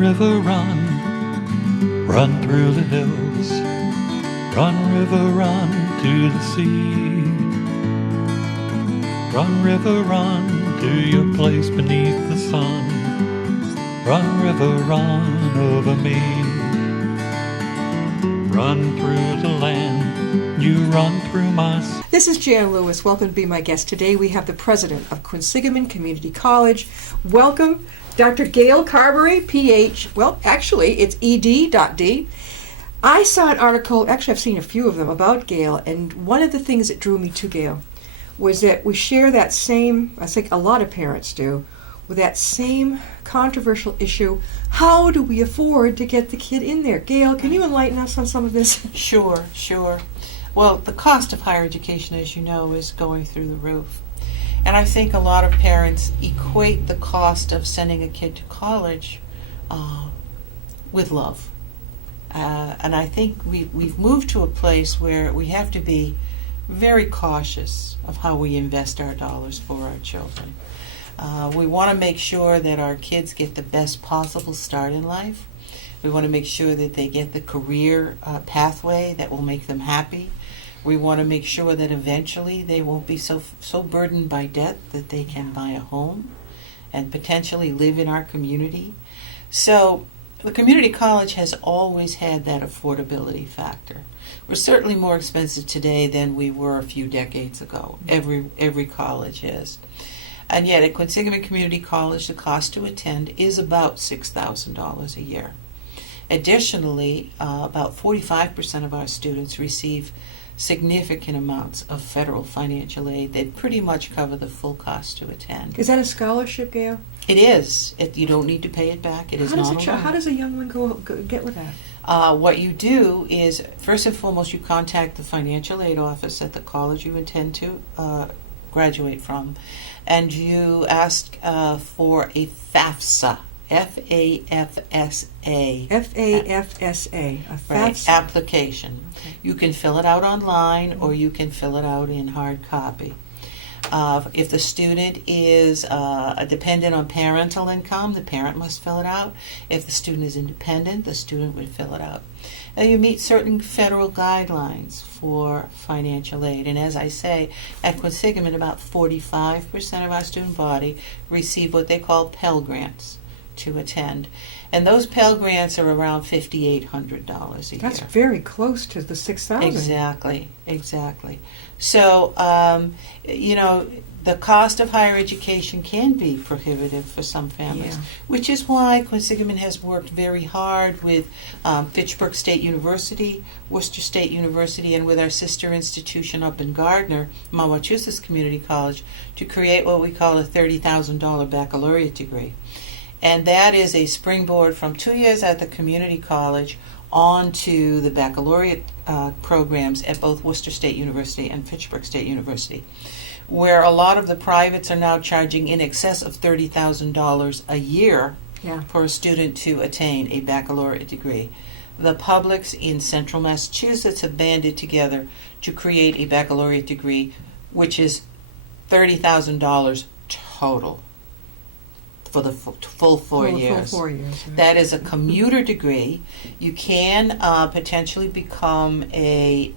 river, run. Run through the hills. Run, river, run to the sea. Run, river, run to your place beneath the sun. Run, river, run over me. Run through the land, you run through my... This is Jan Lewis. Welcome to be my guest. Today we have the president of Quinsigamond Community College. Welcome, Dr. Gail Carberry, Ph. Well, actually, it's ed.d. I saw an article, actually I've seen a few of them, about Gail, and one of the things that drew me to Gail was that we share that same, I think a lot of parents do, with that same controversial issue. How do we afford to get the kid in there? Gail, can you enlighten us on some of this? Sure. Well, the cost of higher education, as you know, is going through the roof. And I think a lot of parents equate the cost of sending a kid to college with love. And I think we've moved to a place where we have to be very cautious of how we invest our dollars for our children. We want to make sure that our kids get the best possible start in life. We want to make sure that they get the career pathway that will make them happy. We want to make sure that eventually they won't be so burdened by debt that they can buy a home and potentially live in our community. So the community college has always had that affordability factor. We're certainly more expensive today than we were a few decades ago. Every college is. And yet at Quinsigamond Community College, the cost to attend is about $6,000 a year. Additionally, about 45% of our students receive significant amounts of federal financial aid that pretty much cover the full cost to attend. Is that a scholarship, Gail? It is. You don't need to pay it back. It is not a loan. How does a young one go get with that? What you do is, first and foremost, you contact the financial aid office at the college you intend to graduate from, and you ask for a FAFSA. F-A-F-S-A. F-A-F-S-A. A FAFSA. Right, application. Okay. You can fill it out online or you can fill it out in hard copy. If the student is dependent on parental income, the parent must fill it out. If the student is independent, the student would fill it out. And you meet certain federal guidelines for financial aid. And as I say, at Quinsigamond, about 45% of our student body receive what they call Pell Grants to attend. And those Pell Grants are around $5,800 a year. That's very close to the $6,000. Exactly. So, the cost of higher education can be prohibitive for some families, which is why Quinsigamond has worked very hard with Fitchburg State University, Worcester State University, and with our sister institution up in Gardner, Massachusetts Community College, to create what we call a $30,000 baccalaureate degree. And that is a springboard from 2 years at the community college on to the baccalaureate programs at both Worcester State University and Fitchburg State University, where a lot of the privates are now charging in excess of $30,000 a year for a student to attain a baccalaureate degree. The publics in central Massachusetts have banded together to create a baccalaureate degree, which is $30,000 total for the full 4 years. Full 4 years. Right. That is a commuter degree. You can potentially become a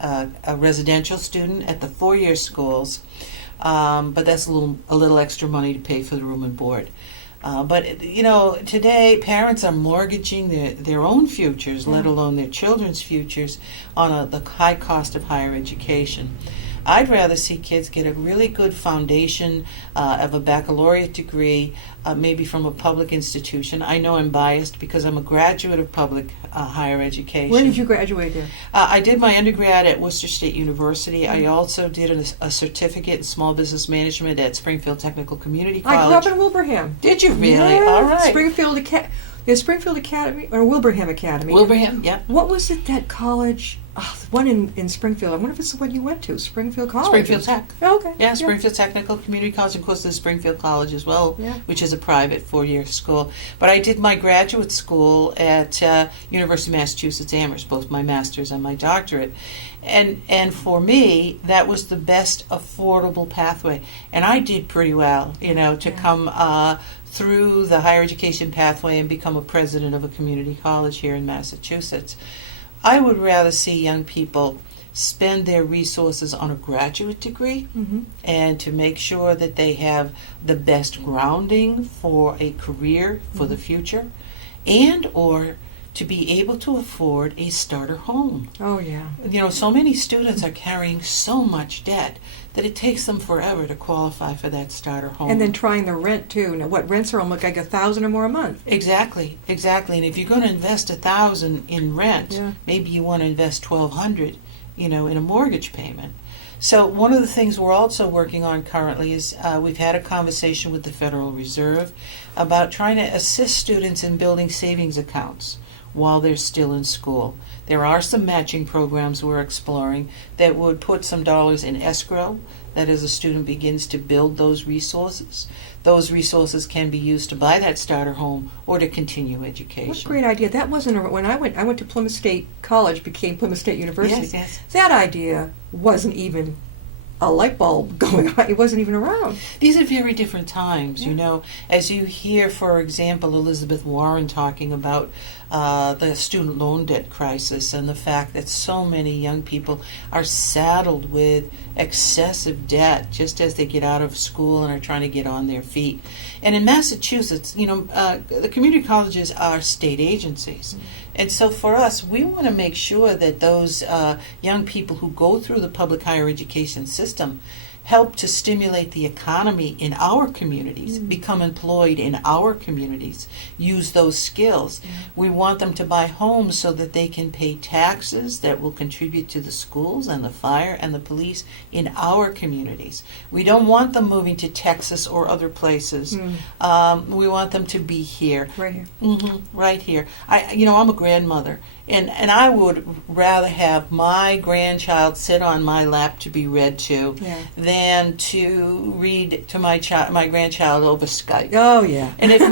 residential student at the 4-year schools, but that's a little extra money to pay for the room and board. But today parents are mortgaging their own futures, let alone their children's futures, on the high cost of higher education. I'd rather see kids get a really good foundation of a baccalaureate degree, maybe from a public institution. I know I'm biased because I'm a graduate of public higher education. Where did you graduate there? I did my undergrad at Worcester State University. I also did a certificate in small business management at Springfield Technical Community College. I grew up in Wilbraham. Did you really? Yeah. All right. Springfield Academy, or Wilbraham Academy. Wilbraham, yeah. What was it, that college? Oh, the one in Springfield. I wonder if it's the one you went to, Springfield College. Springfield Tech. Oh, okay. Yeah, Springfield Technical Community College. Of course, there's Springfield College as well, which is a private 4-year school. But I did my graduate school at University of Massachusetts Amherst, both my master's and my doctorate. And for me, that was the best affordable pathway. And I did pretty well, to come through the higher education pathway and become a president of a community college here in Massachusetts. I would rather see young people spend their resources on a graduate degree and to make sure that they have the best grounding for a career for the future, and or to be able to afford a starter home. Oh, yeah. You know, so many students are carrying so much debt that it takes them forever to qualify for that starter home. And then trying the rent, too. Now, what rents are almost like $1,000 or more a month. Exactly. And if you're going to invest $1,000 in rent, maybe you want to invest $1,200, in a mortgage payment. So one of the things we're also working on currently is we've had a conversation with the Federal Reserve about trying to assist students in building savings accounts while they're still in school. There are some matching programs we're exploring that would put some dollars in escrow, that as a student begins to build those resources can be used to buy that starter home or to continue education. What a great idea. That wasn't, when I went to Plymouth State College, became Plymouth State University. Yes. That idea wasn't even a light bulb going on. It wasn't even around. These are very different times, as you hear, for example, Elizabeth Warren talking about the student loan debt crisis and the fact that so many young people are saddled with excessive debt just as they get out of school and are trying to get on their feet. And in Massachusetts, the community colleges are state agencies. And so for us, we want to make sure that those young people who go through the public higher education system help to stimulate the economy in our communities, become employed in our communities, use those skills. We want them to buy homes so that they can pay taxes that will contribute to the schools and the fire and the police in our communities. We don't want them moving to Texas or other places. We want them to be here. Right here. Right here. I'm a grandmother, and I would rather have my grandchild sit on my lap to be read to than to read to my grandchild over Skype. Oh, yeah. And if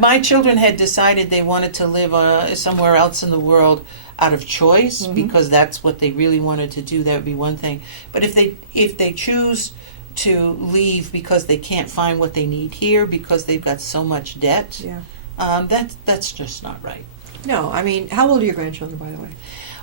my children had decided they wanted to live somewhere else in the world out of choice because that's what they really wanted to do, that would be one thing. But if they choose to leave because they can't find what they need here because they've got so much debt, that's just not right. No, I mean, how old are your grandchildren, by the way?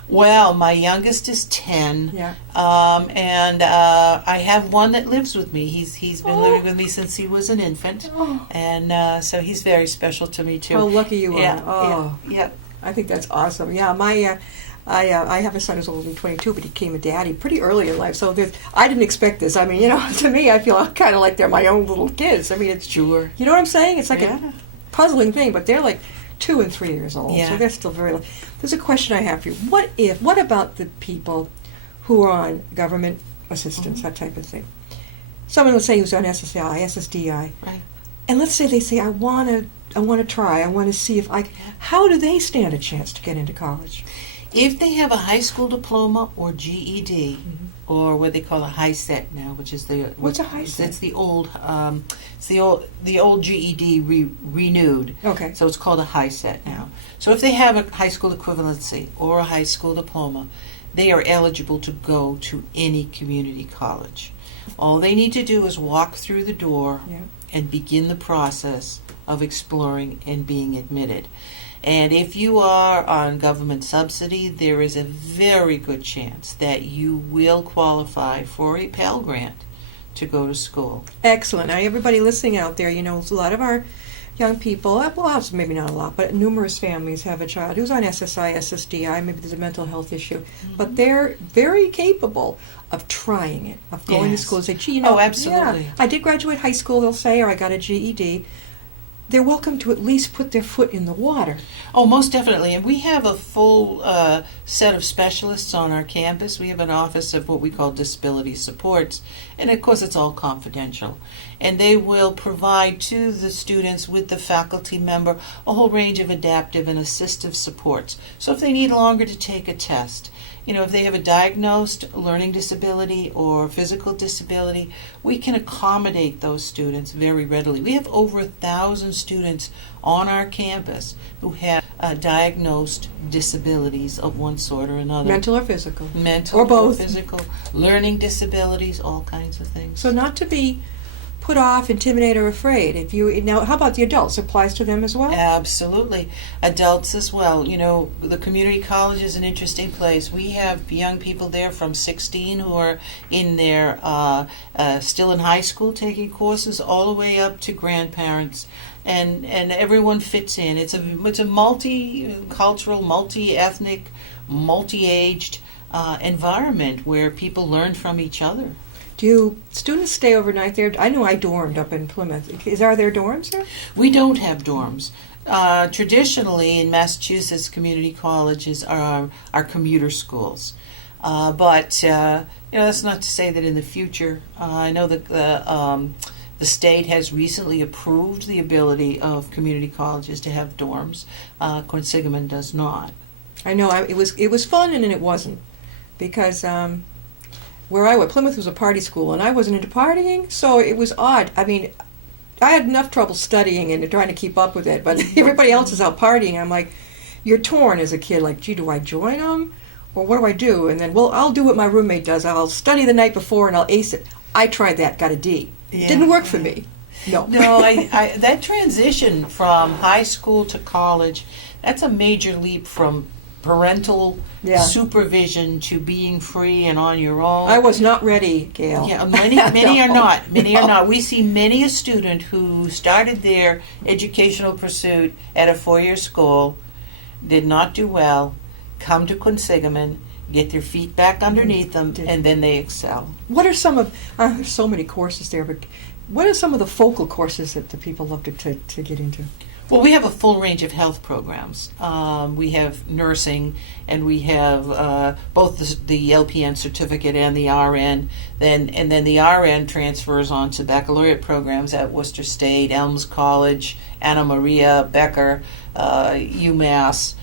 Well, my youngest is 10, and I have one that lives with me. He's been living with me since he was an infant, and so he's very special to me too. How lucky you are! Yeah. I think that's awesome. Yeah, I have a son who's older than 22, but he became a daddy pretty early in life. So I didn't expect this. I mean, to me, I feel kind of like they're my own little kids. I mean, it's sure. You know what I'm saying? It's like a puzzling thing, but they're like 2 and 3 years old, so they're still very. There's a question I have for you. What about the people who are on government assistance, that type of thing? Someone, let's say, who's on SSDI, right? And let's say they say, I want to try, I want to see if I. How do they stand a chance to get into college? If they have a high school diploma or GED, or what they call a high set now, which is the what's a high set? It's the old GED renewed. Okay. So it's called a high set now. So if they have a high school equivalency or a high school diploma, they are eligible to go to any community college. All they need to do is walk through the door and begin the process of exploring and being admitted. And if you are on government subsidy, there is a very good chance that you will qualify for a Pell Grant to go to school. Excellent. Now, everybody listening out there, a lot of our young people, well, maybe not a lot, but numerous families have a child who's on SSI, SSDI, maybe there's a mental health issue, but they're very capable of trying it, of going to school and say, gee, absolutely. I did graduate high school, they'll say, or I got a GED. They're welcome to at least put their foot in the water. Oh, most definitely. And we have a full set of specialists on our campus. We have an office of what we call disability supports. And of course, it's all confidential. And they will provide to the students with the faculty member a whole range of adaptive and assistive supports. So if they need longer to take a test, if they have a diagnosed learning disability or physical disability, we can accommodate those students very readily. We have over 1,000 students on our campus who have diagnosed disabilities of one sort or another. Mental or physical? Mental or both. Or physical. Learning disabilities, all kinds of things. So not to be put off, intimidate, or afraid. Now, how about the adults? Applies to them as well? Absolutely. Adults as well. You know, the community college is an interesting place. We have young people there from 16 who are in their, still in high school taking courses, all the way up to grandparents. And everyone fits in. It's a multicultural, multi-ethnic, multi-aged environment where people learn from each other. Do students stay overnight there? I know I dormed up in Plymouth. Are there dorms there? We don't have dorms. Traditionally, in Massachusetts, community colleges are commuter schools. But that's not to say that in the future. I know that the state has recently approved the ability of community colleges to have dorms. Quinsigamond does not. I know it was fun and then it wasn't, because where I went, Plymouth was a party school and I wasn't into partying, so it was odd. I mean, I had enough trouble studying and trying to keep up with it, but everybody else is out partying. I'm like, you're torn as a kid. Like, gee, do I join them or what do I do? And then, well, I'll do what my roommate does. I'll study the night before and I'll ace it. I tried that, got a D. Yeah. Didn't work for me. No. No, I that transition from high school to college, that's a major leap from parental supervision to being free and on your own. I was not ready, Gail. Yeah, many are not. Many are not. We see many a student who started their educational pursuit at a four-year school, did not do well, come to Quinsigamond, get their feet back underneath them, and then they excel. What are some of, there's so many courses there, but what are some of the focal courses that the people love to get into? Well, we have a full range of health programs. We have nursing, and we have both the LPN certificate and the RN. And then the RN transfers on to baccalaureate programs at Worcester State, Elms College, Anna Maria, Becker, UMass.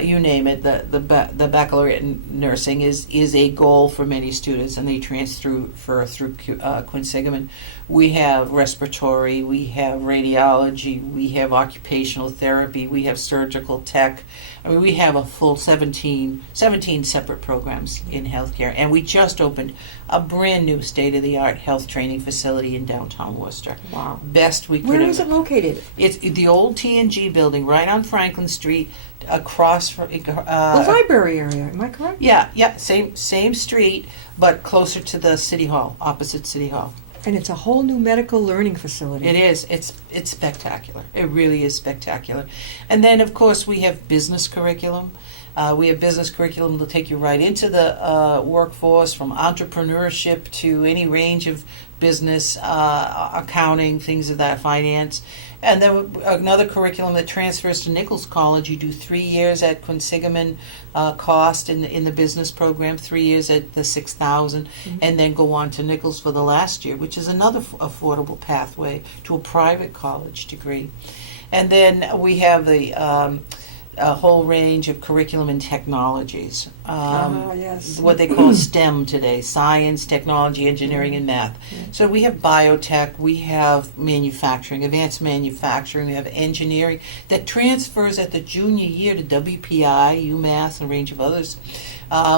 You name it, the baccalaureate in nursing is a goal for many students, and they transfer through Quinsigamond. We have respiratory, we have radiology, we have occupational therapy, we have surgical tech. I mean, we have a full 17 separate programs in healthcare, and we just opened a brand new state-of-the-art health training facility in downtown Worcester. Wow. Best we could. Where is it located? It's the old TNG building right on Franklin Street, across from the library area, am I correct? Yeah, same street, but closer to the City Hall, opposite City Hall. And it's a whole new medical learning facility. It is. It's spectacular. It really is spectacular. And then, of course, we have business curriculum. We have business curriculum to take you right into the workforce, from entrepreneurship to any range of business, accounting, things of that, finance. And then another curriculum that transfers to Nichols College. You do 3 years at Quinsigamond cost in the business program, 3 years at the 6,000, and then go on to Nichols for the last year, which is another affordable pathway to a private college degree. And then we have a whole range of curriculum and technologies. Yes. What they call STEM today: science, technology, engineering, and math. So we have biotech, we have manufacturing, advanced manufacturing, we have engineering that transfers at the junior year to WPI, UMass, and a range of others.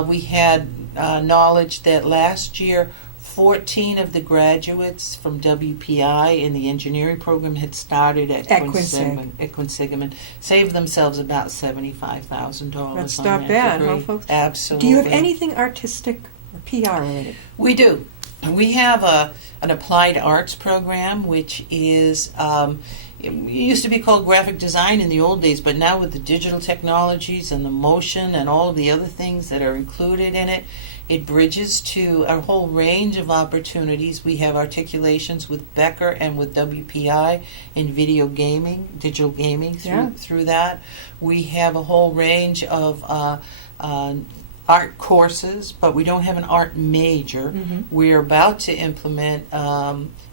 We had knowledge that last year 14 of the graduates from WPI in the engineering program had started at Quinsigamond, saved themselves about $75,000. That's on not that bad, degree. huh, folks? Absolutely. Do you have anything artistic or PR related? We do. We have an applied arts program, which is it used to be called graphic design in the old days, but now with the digital technologies and the motion and all of the other things that are included in it, it bridges to a whole range of opportunities. We have articulations with Becker and with WPI in video gaming, digital gaming through that. We have a whole range of art courses, but we don't have an art major. We're about to implement,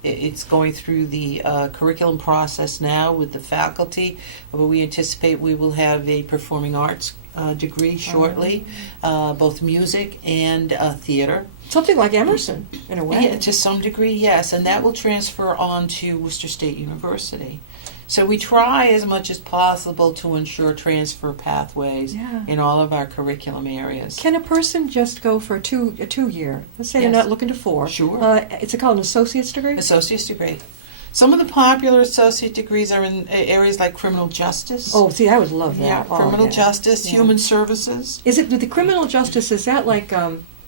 it's going through the curriculum process now with the faculty, but we anticipate we will have a performing arts degree shortly, both music and theater. Something like Emerson, in a way. Yeah, to some degree, yes, and that will transfer on to Worcester State University. So we try as much as possible to ensure transfer pathways Yeah. in all of our curriculum areas. Can a person just go for a 2-year? Let's say Yes. they're not looking to 4. Sure. It's called an associate's degree? Associate's degree. Some of the popular associate degrees are in areas like criminal justice. Oh, see, I would love that. Yeah, Oh, criminal yeah. justice, Yeah. human services. Is it with the criminal justice? Is that like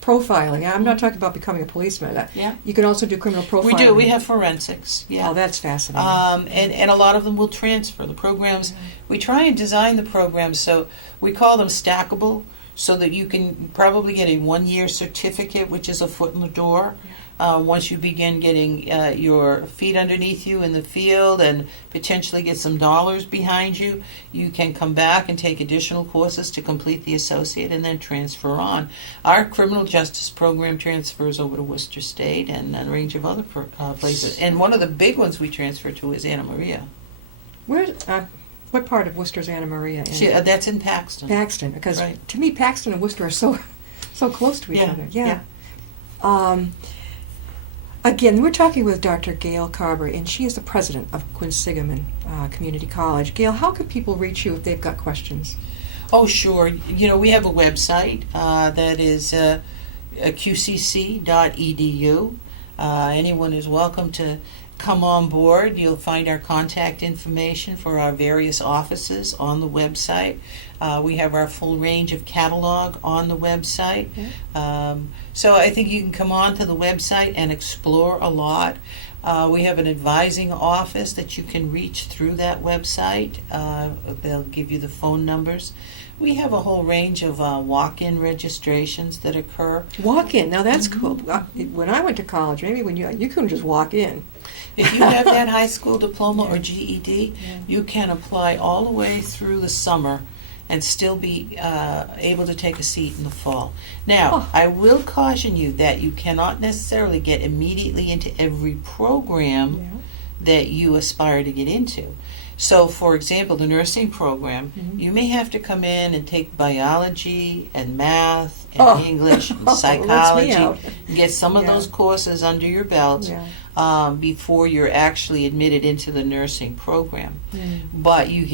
profiling? I'm not talking about becoming a policeman. Yeah. You can also do criminal profiling. We do. We have forensics. Yeah. Oh, that's fascinating. And a lot of them will transfer. The programs, we try and design the programs so we call them stackable so that you can probably get a 1-year certificate, which is a foot in the door. Once you begin getting your feet underneath you in the field and potentially get some dollars behind you, you can come back and take additional courses to complete the associate and then transfer on. Our criminal justice program transfers over to Worcester State and a range of other places. And one of the big ones we transfer to is Anna Maria. What part of Worcester's Anna Maria? That's in Paxton. Paxton, because Right. to me, Paxton and Worcester are so close to each Yeah, other. Yeah. Again, we're talking with Dr. Gail Carberry, and she is the president of Quinsigamon Community College. Gail, how can people reach you if they've got questions? Oh, sure. You know, we have a website that is qcc.edu. Anyone is welcome to come on board. You'll find our contact information for our various offices on the website. We have our full range of catalog on the website. So I think you can come on to the website and explore a lot. We have an advising office that you can reach through that website. They'll give you the phone numbers. We have a whole range of walk-in registrations that occur. Walk-in. Now that's cool. When I went to college, maybe when you couldn't just walk in. If you have that high school diploma or GED, you can apply all the way through the summer and still be able to take a seat in the fall. Now, I will caution you that you cannot necessarily get immediately into every program that you aspire to get into. So, for example, the nursing program, you may have to come in and take biology and math and English and psychology and get some of those courses under your belt before you're actually admitted into the nursing program. But you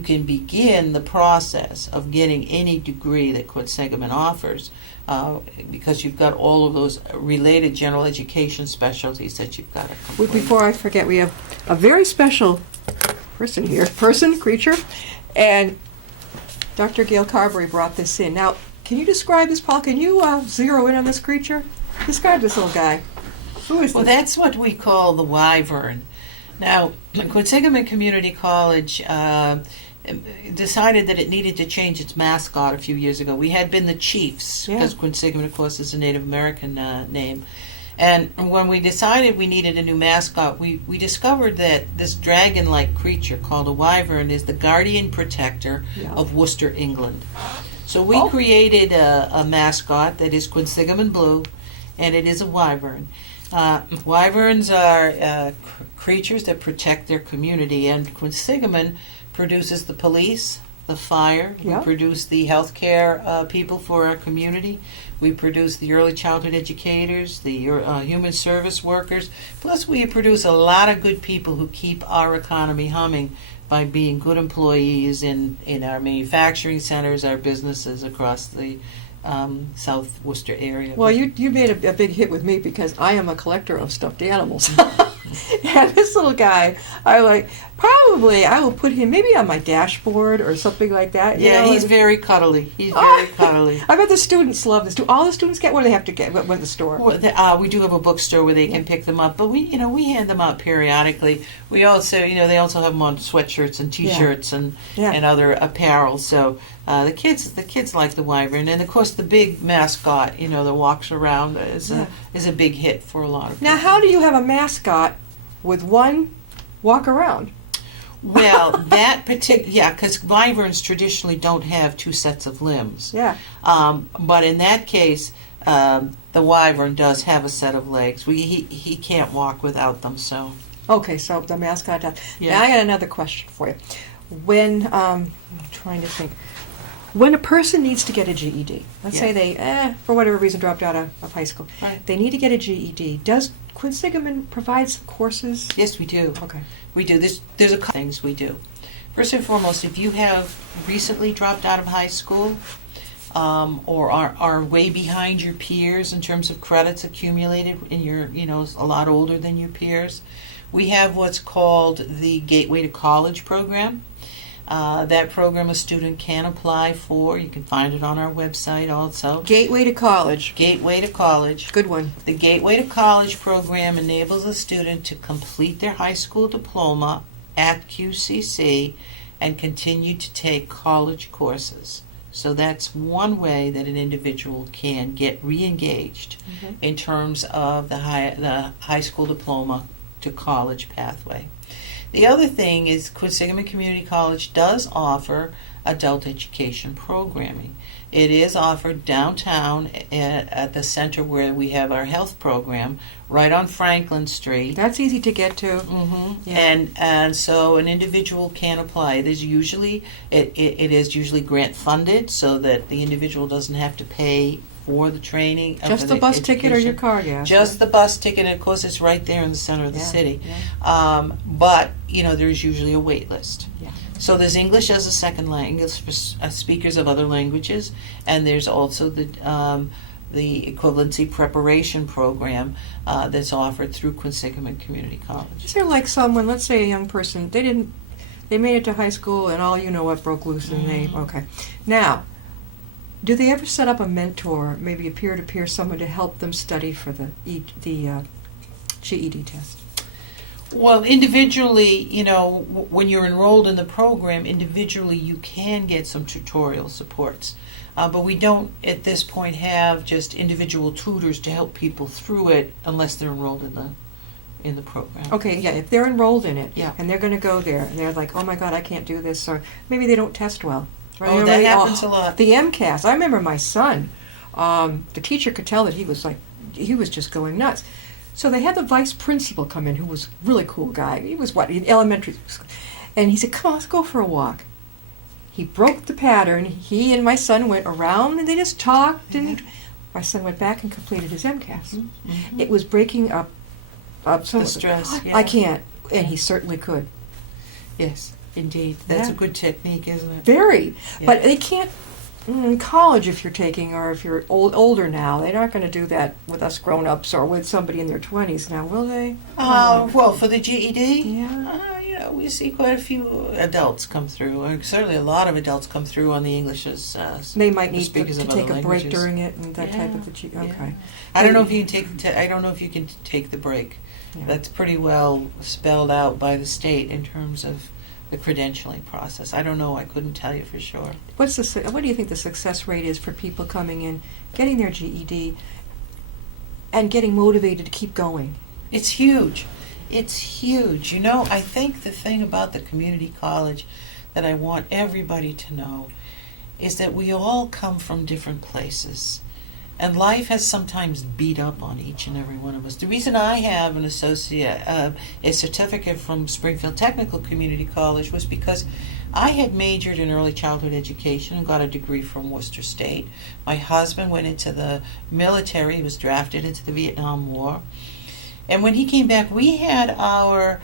can begin the process of getting any degree that Quinsigamon offers because you've got all of those related general education specialties that you've got to complete. Before I forget, we have a very special creature, and Dr. Gail Carberry brought this in. Now, can you describe this, Paul? Can you zero in on this creature? Describe this little guy. Who is Well, this? that's what we call the wyvern. Now, Quinsigamon Community College decided that it needed to change its mascot a few years ago. We had been the Chiefs, because Quinsigamon, of course, is a Native American name. And when we decided we needed a new mascot, we discovered that this dragon-like creature called a wyvern is the guardian protector of Worcester, England. So we created a mascot that is Quinsigamon Blue, and it is a wyvern. Wyverns are creatures that protect their community, and Quinsigamon produces the police, the fire. We produce the healthcare people for our community. We produce the early childhood educators, the human service workers. Plus, we produce a lot of good people who keep our economy humming by being good employees in our manufacturing centers, our businesses across the South Worcester area. Well, you made a big hit with me because I am a collector of stuffed animals. And this little guy, I will put him maybe on my dashboard or something like that. He's very cuddly. He's very cuddly. I bet the students love this. Do all the students get? What do they have to get? What at the store? Well, we do have a bookstore where they can pick them up, but we hand them out periodically. We also, they also have them on sweatshirts and T-shirts and other apparel. So the kids like the wyvern, and of course the big mascot, that walks around is a big hit for a lot of people. Now, how do you have a mascot with one walk around? Well, that particular, because wyverns traditionally don't have two sets of limbs. Yeah. But in that case, the wyvern does have a set of legs. He can't walk without them, so. Okay, so the mascot does. Yeah. Now I got another question for you. When, I'm trying to think, When a person needs to get a GED, let's Yeah. say they, for whatever reason, dropped out of high school, Right. they need to get a GED. Does Quinsigamond provide some courses? Yes, we do. Okay. We do. There's a couple things we do. First and foremost, if you have recently dropped out of high school, or are way behind your peers in terms of credits accumulated, and you're a lot older than your peers, we have what's called the Gateway to College program. That program a student can apply for. You can find it on our website also. Gateway to College. Gateway to College. Good one. The Gateway to College program enables a student to complete their high school diploma at QCC and continue to take college courses. So that's one way that an individual can get re-engaged in terms of the high school diploma to college pathway. The other thing is Quinsigamond Community College does offer adult education programming. It is offered downtown at the center where we have our health program, right on Franklin Street. That's easy to get to. Yeah. And so an individual can apply. There's usually it is usually grant funded, so that the individual doesn't have to pay for the training. Just the bus ticket or your car gas? Just the bus ticket, and of course it's right there in the center of the city. Yeah. But there's usually a wait list. Yeah. So there's English as a second language for speakers of other languages, and there's also the equivalency preparation program that's offered through Quinsigamond Community College. Is there like someone, let's say a young person, they made it to high school and all what broke loose and okay. Now, do they ever set up a mentor, maybe a peer-to-peer, someone to help them study for the GED test? Well, individually, when you're enrolled in the program, individually you can get some tutorial supports. But we don't, at this point, have just individual tutors to help people through it unless they're enrolled in the program. Okay, yeah, if they're enrolled in it, Yeah. and they're going to go there, and they're like, oh my God, I can't do this, or maybe they don't test well. Right? Oh, that happens a lot. The MCAS, I remember my son, the teacher could tell that he was just going nuts. So they had the vice principal come in, who was a really cool guy. He was in elementary school. And he said, come on, let's go for a walk. He broke the pattern. He and my son went around and they just talked. And my son went back and completed his MCAS. Mm-hmm. It was breaking up some The stress. Yeah. I can't. And he certainly could. Yes, indeed. That's Yeah. a good technique, isn't it? Very. Yeah. But they can't, in college if you're taking, or if you're older now, they're not going to do that with us grown-ups or with somebody in their 20s now, will they? Well, for the GED, Yeah. we see quite a few adults come through. Certainly, a lot of adults come through on the English as They might need to speakers of take other a break languages. during it and that type of Yeah. okay. I don't know if you can take. I don't know if you can take the break. Yeah. That's pretty well spelled out by the state in terms of the credentialing process. I don't know. I couldn't tell you for sure. What do you think the success rate is for people coming in, getting their GED, and getting motivated to keep going? It's huge. It's huge. I think the thing about the community college that I want everybody to know is that we all come from different places. And life has sometimes beat up on each and every one of us. The reason I have a certificate from Springfield Technical Community College was because I had majored in early childhood education and got a degree from Worcester State. My husband went into the military. He was drafted into the Vietnam War. And when he came back, we had our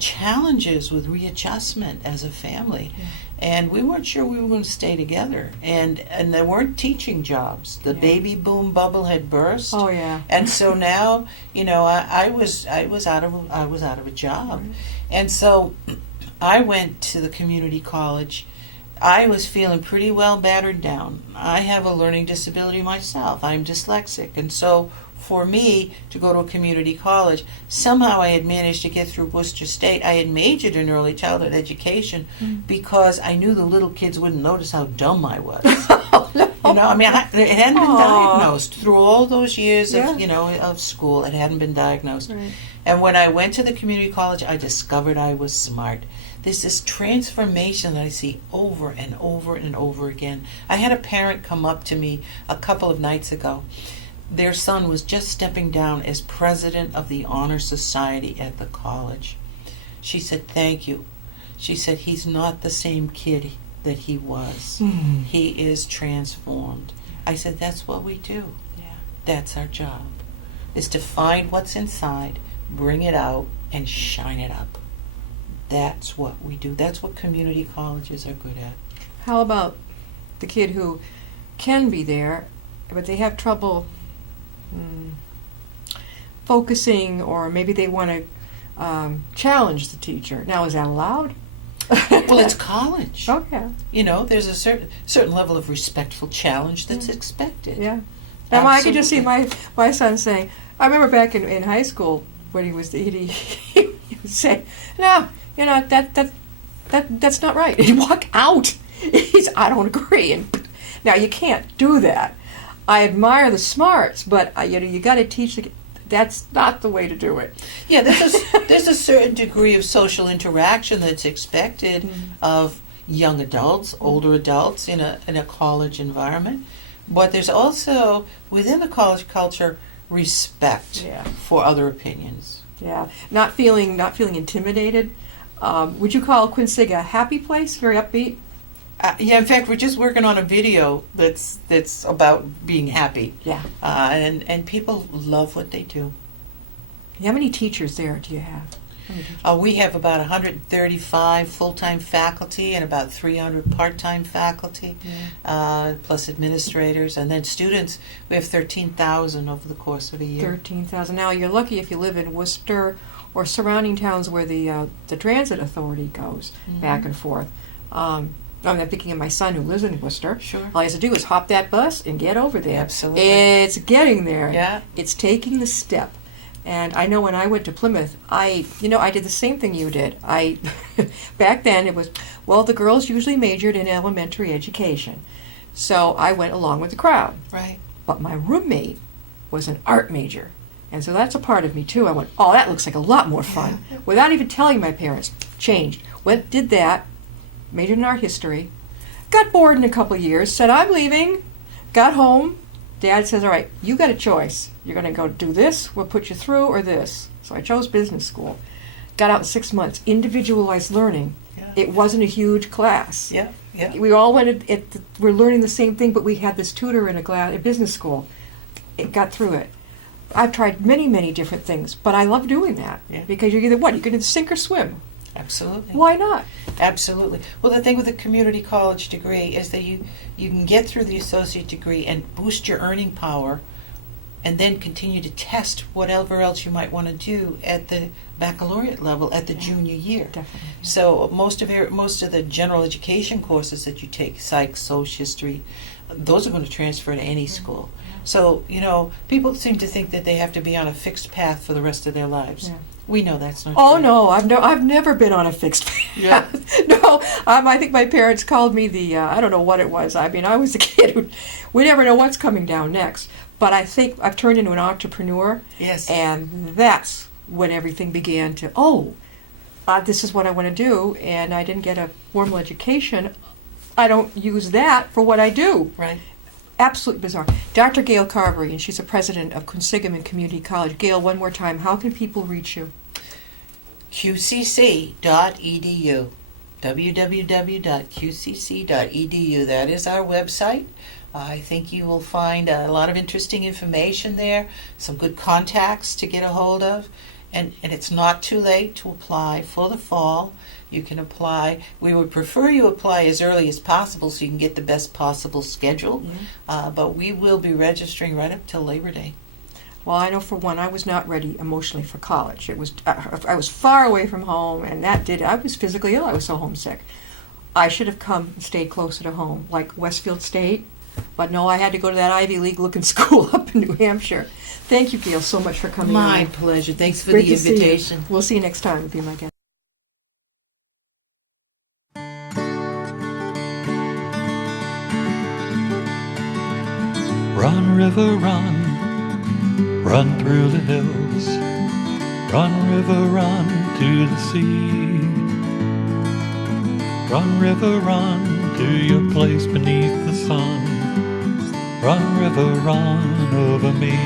challenges with readjustment as a family. Yeah. And we weren't sure we were going to stay together. And there weren't teaching jobs. The baby boom bubble had burst. Oh yeah. And so now, I was out of a job. Mm-hmm. And so I went to the community college. I was feeling pretty well battered down. I have a learning disability myself. I'm dyslexic. And so for me to go to a community college, somehow I had managed to get through Worcester State. I had majored in early childhood education because I knew the little kids wouldn't notice how dumb I was. Oh, no. It hadn't been diagnosed through all those years of school. It hadn't been diagnosed. Right. And when I went to the community college, I discovered I was smart. There's this transformation that I see over and over and over again. I had a parent come up to me a couple of nights ago. Their son was just stepping down as president of the Honor Society at the college. She said, "Thank you." She said, "He's not the same kid that he was. He is transformed. I said, that's what we do. Yeah. That's our job, is to find what's inside, bring it out, and shine it up. That's what we do. That's what community colleges are good at. How about the kid who can be there, but they have trouble focusing, or maybe they want to challenge the teacher? Now, is that allowed? Well, it's college. Okay. You know, there's a certain level of respectful challenge that's expected. Yeah. Now, I could just see my son saying, I remember back in high school when he would say, no, you know, that's not right. He'd walk out. I don't agree. And now, you can't do that. I admire the smarts, but you got to teach that's not the way to do it. Yeah, there's a certain degree of social interaction that's expected of young adults, older adults in a college environment. But there's also, within the college culture, respect for other opinions. Yeah, not feeling intimidated. Would you call Quinsiga a happy place? Very upbeat. Yeah, in fact, we're just working on a video that's about being happy. Yeah. And people love what they do. How many teachers there do you have? We have about 135 full-time faculty and about 300 part-time faculty, plus administrators. And then students, we have 13,000 over the course of a year. 13,000. Now, you're lucky if you live in Worcester or surrounding towns where the transit authority goes back and forth. I'm thinking of my son who lives in Worcester. Sure. All he has to do is hop that bus and get over there. Absolutely. It's getting there. Yeah. It's taking the step. And I know when I went to Plymouth, I did the same thing you did. Back then it was, the girls usually majored in elementary education. So I went along with the crowd. Right. But my roommate was an art major. And so that's a part of me too. I went, that looks like a lot more fun. Without even telling my parents. Changed. Did that. Majored in art history, got bored in a couple of years, said, I'm leaving, got home. Dad says, all right, you got a choice. You're going to go do this, we'll put you through, or this. So I chose business school. Got out in 6 months, individualized learning. Yeah. It wasn't a huge class. Yeah, yeah. We all went, we're learning the same thing, but we had this tutor in a business school. It got through it. I've tried many, many different things, but I love doing that. Yeah. Because you're either you can sink or swim. Absolutely. Why not? Absolutely. Well, the thing with a community college degree is that you can get through the associate degree and boost your earning power, and then continue to test whatever else you might want to do at the baccalaureate level at the junior year. Definitely. So most of the general education courses that you take, psych, social, history, those are going to transfer to any school. So, people seem to think that they have to be on a fixed path for the rest of their lives. Yeah. We know that's not true. Oh, no, I've never been on a fixed path. Yeah. No, I think my parents called me I don't know what it was. I mean, I was a kid we never know what's coming down next. But I think I've turned into an entrepreneur. Yes. And that's when everything began to, this is what I want to do, and I didn't get a formal education. I don't use that for what I do. Right. Absolutely bizarre. Dr. Gail Carberry, and she's the president of Quinsigamon Community College. Gail, one more time, how can people reach you? qcc.edu. www.qcc.edu. That is our website. I think you will find a lot of interesting information there, some good contacts to get a hold of, and it's not too late to apply for the fall. You can apply. We would prefer you apply as early as possible so you can get the best possible schedule, but we will be registering right up till Labor Day. Well, I know for one, I was not ready emotionally for college. It was I was far away from home, and I was physically ill. I was so homesick. I should have come and stayed closer to home, like Westfield State. But no, I had to go to that Ivy League-looking school up in New Hampshire. Thank you, Gail, so much for coming My on. pleasure. Thanks for Great the to see you. invitation. We'll see you next time. Be my guest. Run, river, run, run through the hills. Run, river, run to the sea. Run, river, run to your place beneath the sun. Run, river, run over me.